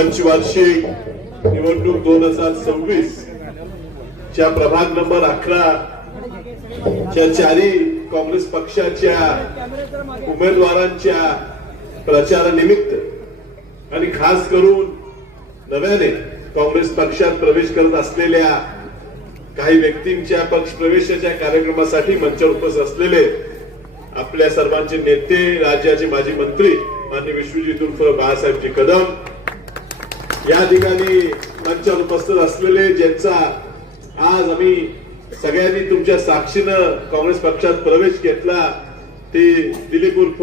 पंचवार्षिक निवडणूक दोन हजार सव्वीस च्या प्रभाग नंबर अकरा च्या चारी काँग्रेस पक्षाच्या उमेदवारांच्या प्रचारानिमित्त आणि खास करून नव्याने काँग्रेस पक्षात प्रवेश करत असलेल्या काही व्यक्तींच्या पक्ष प्रवेशाच्या कार्यक्रमासाठी मंचावर उपस्थित असलेले आपल्या सर्वांचे नेते राज्याचे माजी मंत्री मान्य विश्वजीत उर्फ बाळासाहेबजी कदम या ठिकाणी मंचावर उपस्थित असलेले ज्यांचा आज आम्ही सगळ्यांनी तुमच्या साक्षीनं काँग्रेस पक्षात प्रवेश घेतला ते दिलीप उर्फ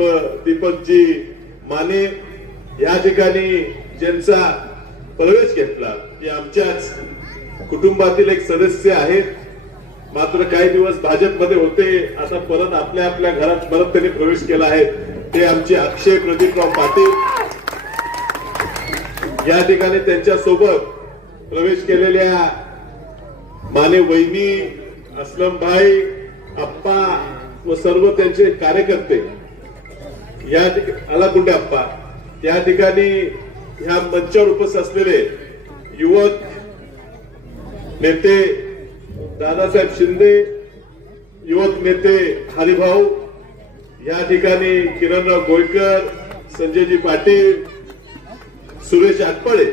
दीपकजी माने या ठिकाणी ज्यांचा प्रवेश घेतला ते आमच्याच कुटुंबातील एक सदस्य आहेत मात्र काही दिवस भाजपमध्ये होते आता परत आपल्या आपल्या घरात परत त्यांनी प्रवेश केला आहे ते आमचे अक्षय प्रदीपराव पाटील या ठिकाणी त्यांच्या सोबत प्रवेश केलेल्या माने वहिनी भाई अप्पा व सर्व त्यांचे कार्यकर्ते या आलाकुंडे अप्पा या ठिकाणी ह्या मंचावर उपस्थित असलेले युवक नेते दादासाहेब शिंदे युवक नेते हरिभाऊ या ठिकाणी किरणराव गोयकर संजयजी पाटील सुरेश आटपाळे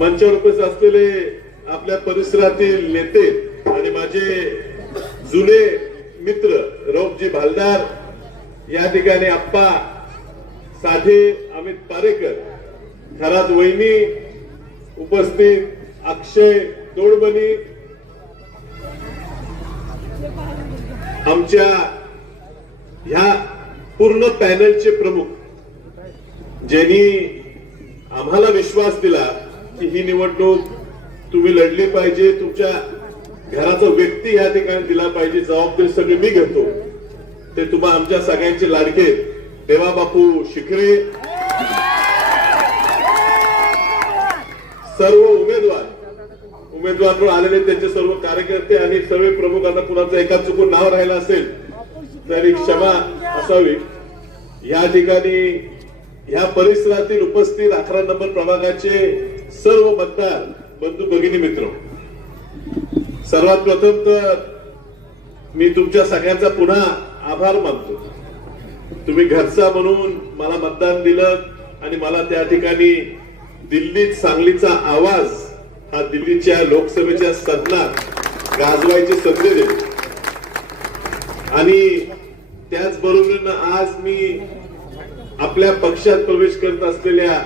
मंचावर उपस्थित असलेले आपल्या परिसरातील नेते आणि माझे जुने मित्र रौपजी भालदार या ठिकाणी आप्पा साधे अमित पारेकर घरात वहिनी उपस्थित अक्षय तोडबनी आमच्या ह्या पूर्ण पॅनलचे प्रमुख ज्यांनी आम्हाला विश्वास दिला की ही निवडणूक तुम्ही लढली पाहिजे तुमच्या घराचा व्यक्ती या ठिकाणी दिला पाहिजे जबाबदारी सगळी मी घेतो ते तुम्हा आमच्या सगळ्यांचे लाडके देवा बापू शिखरे सर्व उमेदवार उमेदवार म्हणून आलेले त्यांचे सर्व कार्यकर्ते आणि सर्व प्रमुखांना कुणाचं एका चुकून नाव राहिलं असेल तरी क्षमा असावी या ठिकाणी या परिसरातील उपस्थित अकरा नंबर प्रभागाचे सर्व मतदार बंधू भगिनी मित्र सर्वात प्रथम तर मी तुमच्या सगळ्यांचा पुन्हा आभार मानतो तुम्ही घरचा म्हणून मला मतदान दिलं आणि मला त्या ठिकाणी दिल्लीत सांगलीचा आवाज हा दिल्लीच्या लोकसभेच्या सदनात गाजवायची संधी दिली आणि त्याचबरोबर आज मी आपल्या पक्षात प्रवेश करत असलेल्या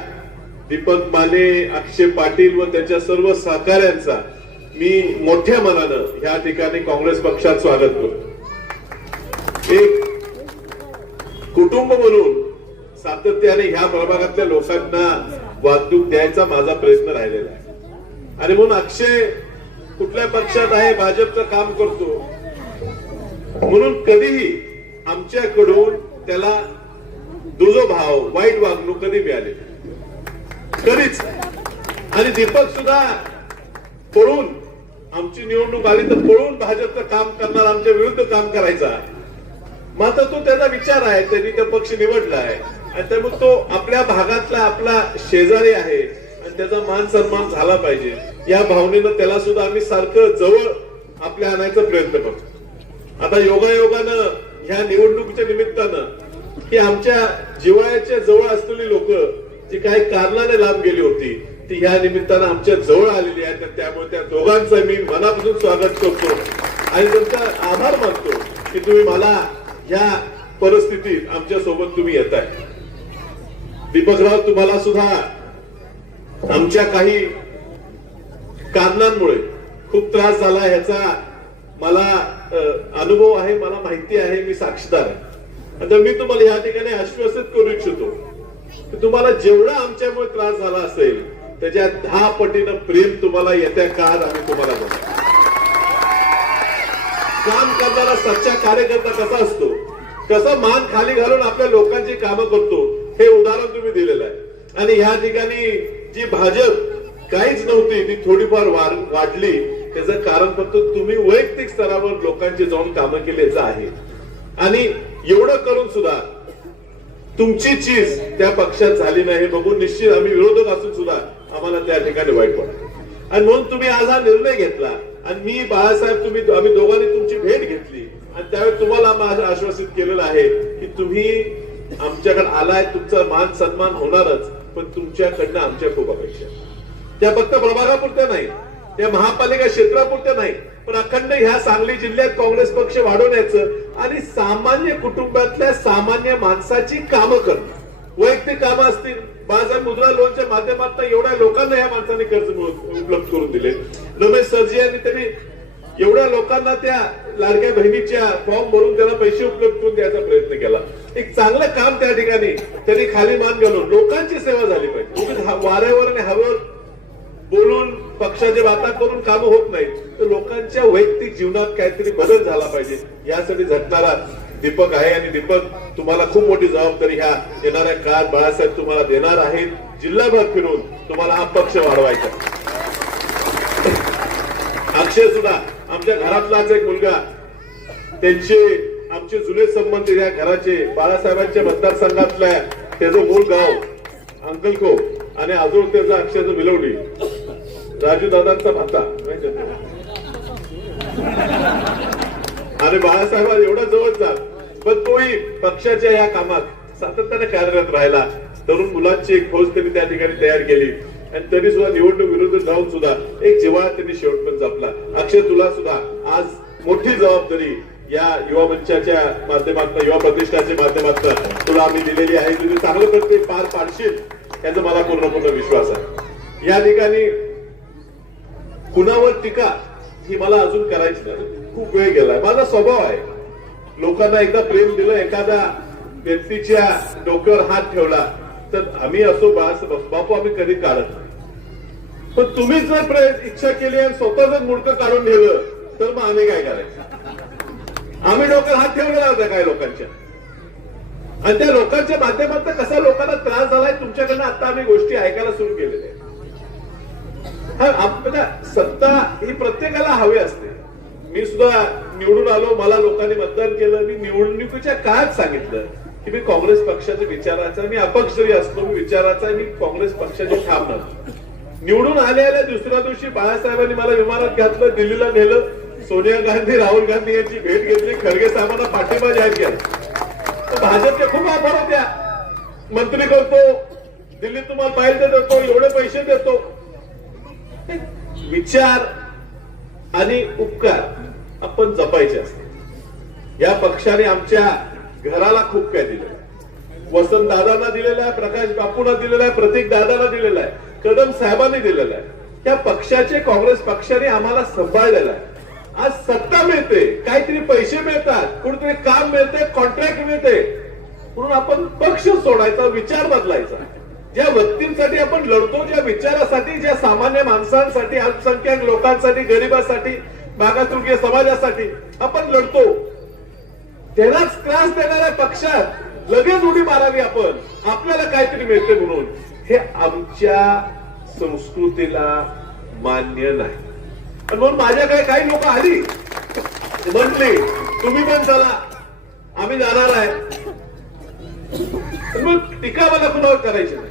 दीपक माने अक्षय पाटील व त्यांच्या सर्व सहकाऱ्यांचा मी मोठ्या मनानं या ठिकाणी काँग्रेस पक्षात स्वागत करतो एक कुटुंब म्हणून सातत्याने ह्या प्रभागातल्या लोकांना वाहतूक द्यायचा माझा प्रयत्न राहिलेला आहे आणि म्हणून अक्षय कुठल्या पक्षात आहे भाजपचं काम करतो म्हणून कधीही आमच्याकडून त्याला दुजो भाव वाईट वागणूक कधी मिळाली कधीच आणि दीपक सुद्धा पळून आमची निवडणूक आली तर पळून भाजपचं काम करणार आमच्या विरुद्ध काम करायचा मात्र तो त्याचा विचार आहे त्यांनी त्या पक्ष निवडला आहे आणि त्यामुळे तो आपल्या भागातला आपला शेजारी आहे आणि त्याचा मान सन्मान झाला पाहिजे या भावनेनं त्याला सुद्धा आम्ही सारखं जवळ आपल्या आणायचा प्रयत्न करतो आता योगायोगानं ह्या निवडणुकीच्या निमित्तानं की आमच्या जिवाळ्याच्या जवळ असलेली लोक जी काही कारणाने लांब गेली होती ती ह्या निमित्तानं आमच्या जवळ आलेली आहेत त्यामुळे त्या दोघांचं मी मनापासून स्वागत करतो आणि त्यांचा आभार मानतो की तुम्ही मला या परिस्थितीत आमच्या सोबत तुम्ही येत आहे दीपकराव तुम्हाला सुद्धा आमच्या काही कारणांमुळे खूप त्रास झाला ह्याचा मला अनुभव आहे मला माहिती आहे मी साक्षीदार आहे आता मी तुम्हाला या ठिकाणी आश्वासित करू इच्छितो तुम्हाला जेवढा आमच्यामुळे त्रास झाला असेल त्याच्या दहा पटीनं प्रेम तुम्हाला येत्या काळात आम्ही तुम्हाला काम करताना सच्चा कार्यकर्ता कसा असतो कसं मान खाली घालून आपल्या लोकांची कामं करतो हे उदाहरण तुम्ही दिलेलं आहे आणि ह्या ठिकाणी जी भाजप काहीच नव्हती ती थोडीफार वाढली त्याचं कारण फक्त तुम्ही वैयक्तिक स्तरावर लोकांची जाऊन कामं केल्याचं आहे आणि एवढं करून सुद्धा तुमची चीज त्या पक्षात झाली नाही बघून निश्चित आम्ही विरोधक असून सुद्धा आम्हाला त्या ठिकाणी वाईट पडलं आणि म्हणून तुम्ही आज हा निर्णय घेतला आणि मी बाळासाहेब तुम्ही आम्ही दोघांनी तुमची भेट घेतली आणि त्यावेळेस तुम्हाला माझं आश्वासित केलेलं आहे की तुम्ही आमच्याकडे आलाय तुमचा मान सन्मान होणारच पण तुमच्याकडनं आमच्या खूप अपेक्षा त्या फक्त प्रभागापुरत्या नाही त्या महापालिका क्षेत्रापुरत्या नाही पण अखंड ह्या सांगली जिल्ह्यात काँग्रेस पक्ष वाढवण्याचं आणि सामान्य कुटुंबातल्या सामान्य माणसाची कामं करणं वैयक्तिक कामं असतील बाजार मुद्रा लोनच्या माध्यमातून एवढ्या लोकांना या माणसाने कर्ज उपलब्ध करून दिले रमेश सरजी यांनी त्यांनी एवढ्या लोकांना त्या लाडक्या बहिणीच्या फॉर्म भरून त्यांना पैसे उपलब्ध करून द्यायचा प्रयत्न केला एक चांगलं काम त्या ठिकाणी त्यांनी खाली मान घालून लोकांची सेवा झाली पाहिजे वाऱ्यावर आणि हवेवर बोलून पक्षाचे वाता करून काम होत नाही तर लोकांच्या वैयक्तिक जीवनात काहीतरी बदल झाला पाहिजे यासाठी झटणारा दीपक आहे आणि दीपक तुम्हाला खूप मोठी जबाबदारी ह्या येणाऱ्या काळात बाळासाहेब तुम्हाला देणार आहेत जिल्हाभर फिरून तुम्हाला हा पक्ष वाढवायचा अक्षय सुद्धा आमच्या घरातलाच एक मुलगा त्यांचे आमचे जुने संबंधित या घराचे बाळासाहेबांच्या मतदारसंघातल्या त्याचं मूळ गाव अंकलको आणि अजून त्याचं जो मिलवली राजू दादांचा भाता अरे बाळासाहेब एवढा जवळचा पण तोही पक्षाच्या या कामात सातत्याने कार्यरत राहिला तरुण मुलांची एक फौज त्यांनी त्या ठिकाणी तयार केली आणि तरी सुद्धा निवडणूक विरुद्ध जाऊन सुद्धा एक जिव्हाळा त्यांनी शेवट पण जपला अक्षय तुला सुद्धा आज मोठी जबाबदारी या युवा मंचाच्या माध्यमातून युवा प्रतिष्ठाच्या माध्यमातून तुला आम्ही दिलेली आहे तुम्ही चांगलं प्रत्येक पार पाडशील याचा मला पूर्ण पूर्णपूर्ण विश्वास आहे या ठिकाणी कुणावर टीका ही मला अजून करायची नाही खूप वेळ गेलाय माझा स्वभाव आहे लोकांना एकदा प्रेम दिलं एखादा व्यक्तीच्या डोक्यावर हात ठेवला तर आम्ही असो बापू आम्ही कधी काढत नाही पण तुम्हीच जर प्रयत्न इच्छा केली आणि स्वतः जर मुडकं काढून नेलं तर मग आम्ही काय करायचं आम्ही डोक्यावर हात ठेवलेला होता काय लोकांच्या आणि त्या लोकांच्या माध्यमात कसा लोकांना त्रास झालाय तुमच्याकडनं आता आम्ही गोष्टी ऐकायला सुरू केलेल्या सत्ता ही प्रत्येकाला हवी असते मी सुद्धा निवडून आलो मला लोकांनी मतदान केलं मी निवडणुकीच्या काळात सांगितलं की मी काँग्रेस पक्षाच्या विचाराचा मी अपक्ष असतो मी विचाराचा मी काँग्रेस पक्षाचे ठाम नसतो निवडून आलेल्या दुसऱ्या दिवशी बाळासाहेबांनी मला विमानात घातलं दिल्लीला नेलं सोनिया गांधी राहुल गांधी यांची भेट घेतली खरगे साहेबांना पाठिंबा जाहीर केला भाजपचे खूप आभार होत्या मंत्री करतो दिल्लीत तुम्हाला पाहिजे देतो एवढे पैसे देतो विचार आणि उपकार आपण जपायचे असतो या पक्षाने आमच्या घराला खूप काय दिलं वसंत दादांना दिलेला आहे प्रकाश बापूंना दिलेला आहे प्रतीक दादांना दिलेला आहे कदम साहेबांनी दिलेला आहे त्या पक्षाचे काँग्रेस पक्षाने आम्हाला सांभाळलेला आहे आज सत्ता मिळते काहीतरी पैसे मिळतात कुठेतरी काम मिळते कॉन्ट्रॅक्ट मिळते म्हणून आपण पक्ष सोडायचा विचार बदलायचा ज्या व्यक्तींसाठी आपण लढतो ज्या विचारासाठी ज्या सामान्य माणसांसाठी अल्पसंख्याक लोकांसाठी गरिबासाठी मागासवर्गीय समाजासाठी आपण लढतो त्यांनाच त्रास देणाऱ्या पक्षात लगेच उडी मारावी आपण आपल्याला काहीतरी मिळते म्हणून हे आमच्या संस्कृतीला मान्य नाही म्हणून म्हणून माझ्याकडे काही लोक आली म्हणले तुम्ही पण चला आम्ही जाणार आहे टीका मला कुणावर करायची नाही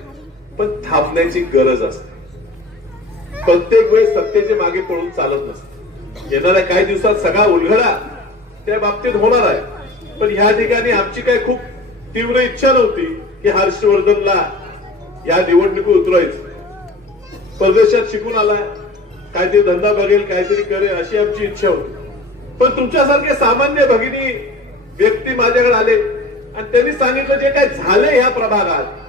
पण थांबण्याची गरज असते प्रत्येक वेळ सत्तेचे मागे पळून चालत नसते येणाऱ्या काही दिवसात सगळा उलगडा त्या बाबतीत होणार आहे पण ह्या ठिकाणी आमची काय खूप तीव्र इच्छा नव्हती की हर्षवर्धनला या निवडणुकी उतरवायचं परदेशात शिकून आला काहीतरी धंदा बघेल काहीतरी करेल अशी आमची इच्छा होती पण तुमच्यासारखे सामान्य भगिनी व्यक्ती माझ्याकडे आले आणि त्यांनी सांगितलं जे काय झाले या प्रभागात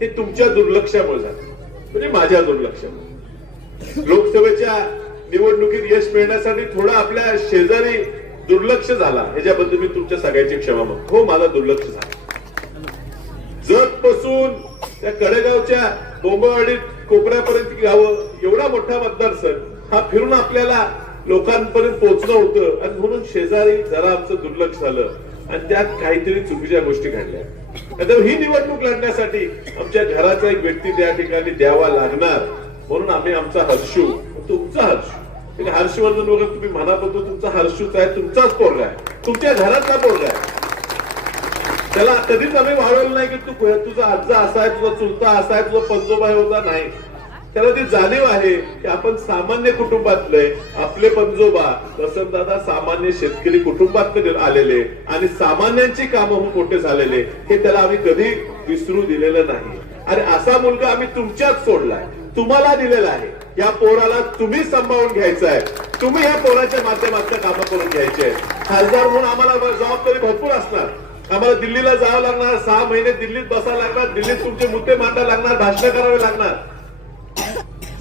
हे तुमच्या दुर्लक्षामुळे झालं म्हणजे माझ्या दुर्लक्षामुळे लोकसभेच्या निवडणुकीत यश मिळण्यासाठी थोडा आपल्या शेजारी दुर्लक्ष झाला ह्याच्याबद्दल मी तुमच्या सगळ्याची क्षमा मागतो हो माझा दुर्लक्ष झाला जत पासून त्या कडेगावच्या बोंबवाडीत कोपऱ्यापर्यंत गावं एवढा मोठा मतदारसंघ हा फिरून आपल्याला लोकांपर्यंत पोहोचलं होतं आणि म्हणून शेजारी जरा आमचं दुर्लक्ष झालं आणि त्यात काहीतरी चुकीच्या गोष्टी घडल्या ही निवडणूक लढण्यासाठी आमच्या घराचा एक व्यक्ती त्या ठिकाणी द्यावा लागणार म्हणून आम्ही आमचा हर्षू तुमचा हर्षू म्हणजे हर्षवर्धन वगैरे तुम्ही मनापासून तुमचा हर्षूच आहे तुमचाच पोरगा आहे तुमच्या घरातला पोरगा आहे त्याला कधीच आम्ही वाढवलं नाही की तू तुझा आजचा असा आहे तुझा चुलता असा आहे तुझा पंजोबा होता नाही त्याला ती जाणीव आहे की आपण सामान्य कुटुंबातले आपले पंजोबा दादा सामान्य शेतकरी कुटुंबात आलेले आणि सामान्यांची कामं मोठे झालेले हे त्याला आम्ही कधी विसरू दिलेलं नाही आणि असा मुलगा आम्ही तुमच्याच सोडलाय तुम्हाला दिलेला आहे या पोराला तुम्ही सांभाळून घ्यायचं आहे तुम्ही या पोराच्या माध्यमातल्या कामं करून घ्यायचे खासदार म्हणून आम्हाला जबाबदारी भरपूर असणार आम्हाला दिल्लीला जावं लागणार सहा महिने दिल्लीत बसावं लागणार दिल्लीत तुमचे मुद्दे मांडावे लागणार भाषण करावे लागणार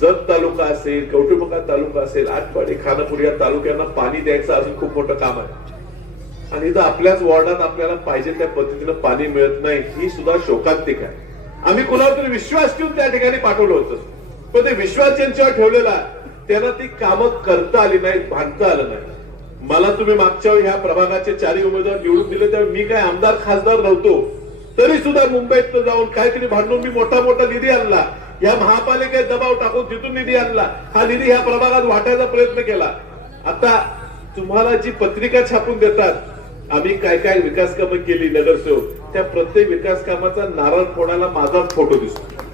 जत तालुका असेल कौटुंबका तालुका असेल आटपाडी खानापूर या तालुक्यांना पाणी द्यायचं अजून खूप मोठं काम आहे आणि इथं आपल्याच वॉर्डात आपल्याला पाहिजे त्या पद्धतीनं पाणी मिळत नाही ही सुद्धा शोकांतिक आहे आम्ही कुणावर तरी विश्वास ठेवून त्या ठिकाणी पाठवलं होतं पण ते विश्वास ज्यांच्यावर ठेवलेला त्यांना ती कामं करता आली नाहीत भांडता आलं नाही मला तुम्ही मागच्या ह्या प्रभागाचे चारही उमेदवार निवडून दिले त्यावेळी मी काय आमदार खासदार नव्हतो तरी सुद्धा मुंबईत जाऊन काहीतरी भांडून मी मोठा मोठा निधी आणला या महापालिकेत दबाव टाकून तिथून निधी आणला हा निधी ह्या प्रभागात वाटायचा प्रयत्न केला आता तुम्हाला जी पत्रिका छापून देतात आम्ही काय काय विकास कामं केली नगरसेवक त्या प्रत्येक विकास कामाचा नारळ फोडायला माझा फोटो दिसतो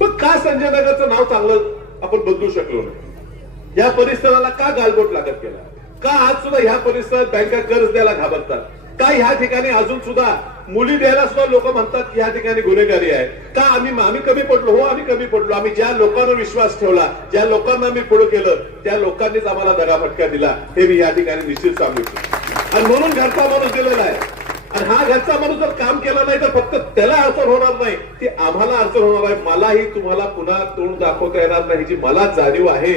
पण का संजय नगरचं नाव चांगलं आपण बदलू शकलो नाही या परिसराला का गालबोट लागत केला का आज सुद्धा ह्या परिसरात बँका कर्ज द्यायला घाबरतात का ह्या ठिकाणी अजून सुद्धा मुली द्यायला सुद्धा लोक म्हणतात की या ठिकाणी गुन्हेगारी आहे का आम्ही आम्ही कमी पडलो हो आम्ही कमी पडलो आम्ही ज्या लोकांवर विश्वास ठेवला ज्या लोकांना आम्ही पुढे केलं त्या लोकांनीच आम्हाला दगाफटका दिला हे मी या ठिकाणी निश्चित सांगितलं आणि म्हणून घरचा माणूस दिलेला आहे आणि हा घरचा माणूस जर काम केला नाही तर फक्त त्याला अडचण होणार नाही ते आम्हाला अडचण होणार आहे मलाही तुम्हाला पुन्हा तोंड दाखवता येणार नाही जी मला जाणीव आहे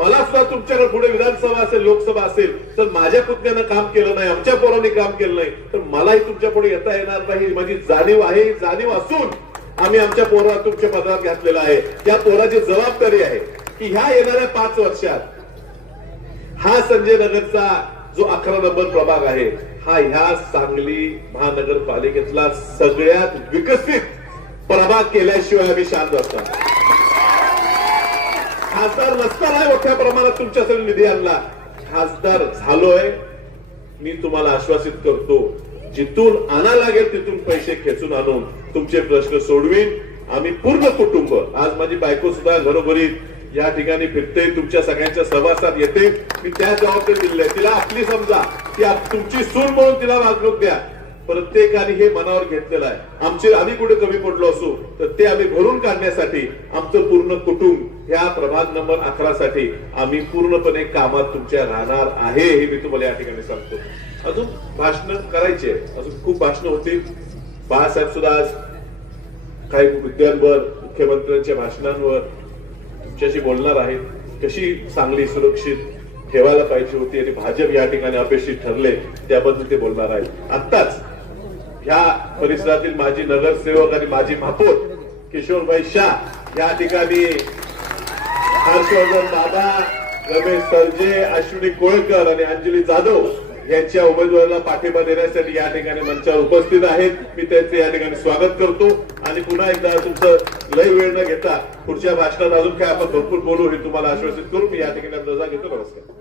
मला सुद्धा तुमच्याकडे पुढे विधानसभा असेल लोकसभा असेल तर माझ्या पुतण्यानं काम केलं नाही आमच्या पोरांनी काम केलं नाही तर मलाही तुमच्या पुढे येता येणार नाही माझी जाणीव आहे जाणीव असून आम्ही आमच्या पोरा तुमच्या पदरात घातलेला आहे त्या पोराची जबाबदारी आहे की ह्या येणाऱ्या पाच वर्षात हा संजय नगरचा जो अकरा नंबर प्रभाग आहे हा ह्या सांगली महानगरपालिकेतला सगळ्यात विकसित प्रभाग केल्याशिवाय आम्ही शांत असतात खासदार नसताना मोठ्या प्रमाणात तुमच्यासाठी निधी आणला खासदार झालोय मी तुम्हाला आश्वासित करतो जिथून आणा लागेल तिथून पैसे खेचून आणून तुमचे प्रश्न सोडवीन आम्ही पूर्ण कुटुंब आज माझी बायको सुद्धा घरोघरी या ठिकाणी फिरते तुमच्या सगळ्यांच्या सभासात येते मी त्या जबाबदारी दिले तिला आपली समजा की तुमची सूर म्हणून तिला वागणूक द्या प्रत्येकाने हे मनावर घेतलेलं आहे आमचे आम्ही कुठे कमी पडलो असू तर ते आम्ही भरून काढण्यासाठी आमचं पूर्ण कुटुंब ह्या प्रभाग नंबर अकरा साठी आम्ही पूर्णपणे कामात तुमच्या राहणार आहे हे मी तुम्हाला या ठिकाणी सांगतो अजून भाषण करायचे अजून खूप भाषण होती बाळासाहेब सुद्धा आज काही मुद्द्यांवर मुख्यमंत्र्यांच्या भाषणांवर तुमच्याशी बोलणार आहेत कशी चांगली सुरक्षित ठेवायला पाहिजे होती आणि भाजप या ठिकाणी अपेक्षित ठरले त्याबद्दल ते बोलणार आहेत आत्ताच ह्या परिसरातील माजी नगरसेवक आणि माजी महापौर किशोरभाई शाह या ठिकाणी हर्षवर्धन दादा रमेश सरजे अश्विनी कोळकर आणि अंजली जाधव यांच्या उमेदवाराला पाठिंबा देण्यासाठी या ठिकाणी मंचावर उपस्थित आहेत मी त्यांचे या ठिकाणी स्वागत करतो आणि पुन्हा एकदा तुमचं लय वेळ न घेता पुढच्या भाषणात अजून काय आपण भरपूर बोलू हे तुम्हाला आश्वासित करू मी या ठिकाणी रजा घेतो नमस्कार